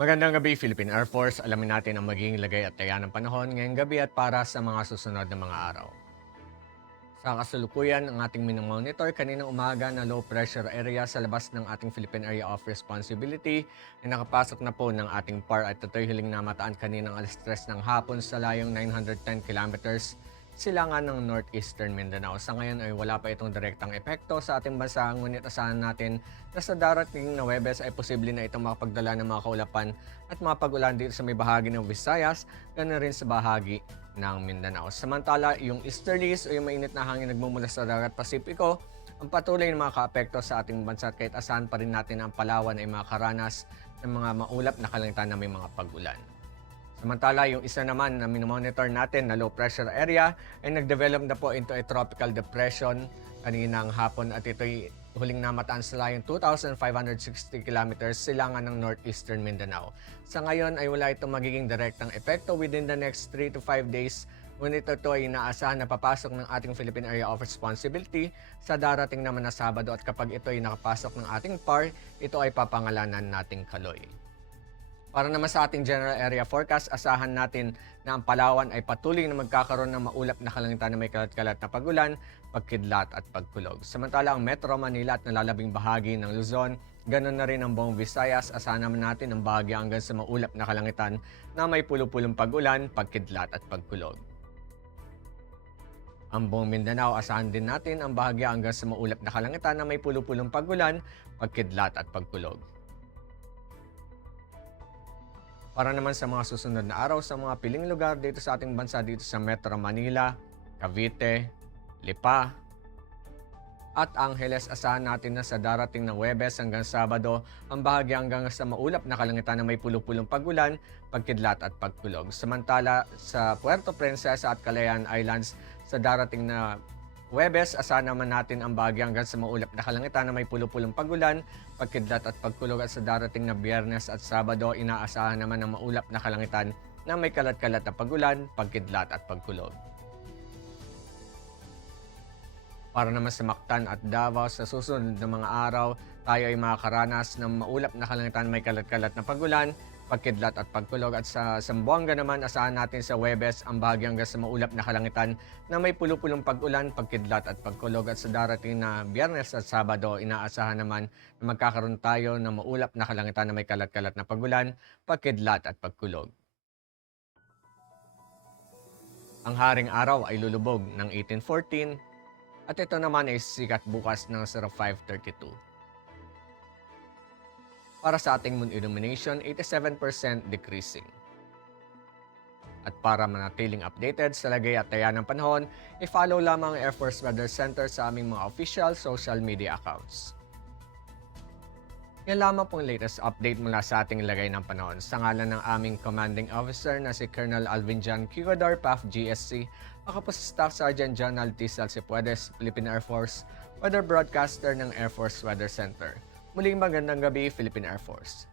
Magandang gabi, Philippine Air Force. Alamin natin ang magiging lagay at taya ng panahon ngayong gabi at para sa mga susunod na mga araw. Sa kasalukuyan, ang ating minomonitor kaninang umaga na low pressure area sa labas ng ating Philippine Area of Responsibility ay nakapasok na po ng ating PAR at ito'y huling namataan kaninang alas 3 ng hapon sa layong 910 kilometers silangan ng Northeastern Mindanao. Sa ngayon ay wala pa itong direktang epekto sa ating bansa, ngunit asahan natin na sa darating na Webes ay posible na itong makapagdala ng mga kaulapan at mga pag-ulan dito sa may bahagi ng Visayas, ganoon rin sa bahagi ng Mindanao. Samantala, yung easterlies o yung mainit na hangin nagmumula sa dagat Pasipiko, ang patuloy na makaka-apekto sa ating bansa at kahit asahan pa rin natin ang Palawan ay makaranas ng mga maulap na kalangitan na may mga pag-ulan. Samantala, yung isa naman na minomonitor natin na low pressure area ay nag-develop na po into a tropical depression kaninang hapon at ito'y huling namataan sa layong 2,560 kilometers silangan ng Northeastern Mindanao. Sa ngayon ay wala itong magiging direktang epekto within the next 3 to 5 days. Ngunit ito ay inaasahan na papasok ng ating Philippine Area of Responsibility sa darating naman na Sabado at kapag ito ay nakapasok ng ating PAR, ito ay papangalanan nating Kaloy. Para naman sa ating general area forecast, asahan natin na ang Palawan ay patuloy na magkakaroon ng maulap na kalangitan na may kalat-kalat na pagulan, pagkidlat at pagkulog. Samantala ang Metro Manila at nalalabing bahagi ng Luzon, ganoon na rin ang buong Visayas, asahan naman natin ang bahagi hanggang sa maulap na kalangitan na may pulo-pulong pagulan, pagkidlat at pagkulog. Ang buong Mindanao, asahan din natin ang bahagi hanggang sa maulap na kalangitan na may pulo-pulong pagulan, pagkidlat at pagkulog. Para naman sa mga susunod na araw sa mga piling lugar dito sa ating bansa dito sa Metro Manila, Cavite, Lipa, at Angeles, asahan natin na sa darating na Huwebes hanggang Sabado, ang bahagi hanggang sa maulap na kalangitan na may pulo-pulong pagulan, pagkidlat at pagkulog. Samantala sa Puerto Princesa at Calayan Islands, sa darating na Huwebes, asahan naman natin ang bahagi hanggang sa maulap na kalangitan na may pulo-pulong pagulan, pagkidlat at pagkulog at sa darating na Biyernes at Sabado, inaasahan naman ang maulap na kalangitan na may kalat-kalat na pagulan, pagkidlat at pagkulog. Para naman sa Mactan at Davao, sa susunod na mga araw, tayo ay makakaranas ng maulap na kalangitan may kalat-kalat na pagulan, pagkidlat at pagkulog at sa Zamboanga naman asahan natin sa Huwebes ang bahagi hanggang sa maulap na kalangitan na may pulo-pulong pag-ulan, pagkidlat at pagkulog at sa darating na Biyernes at Sabado inaasahan naman na magkakaroon tayo ng maulap na kalangitan na may kalat-kalat na pagulan, pagkidlat at pagkulog. Ang haring araw ay lulubog ng 1814 at ito naman ay sikat bukas ng 0532. Para sa ating moon illumination, 87% decreasing. At para manatiling updated sa lagay at taya ng panahon, i-follow lamang ang Air Force Weather Center sa aming mga official social media accounts. Yan lamang pong latest update mula sa ating lagay ng panahon. Sa ngalan ng aming commanding officer na si Colonel Alvin John Quigodor, PAF GSC, ako po si Staff Sergeant John Altisal Cipuedes, Philippine Air Force, weather broadcaster ng Air Force Weather Center. Muling magandang gabi, Philippine Air Force.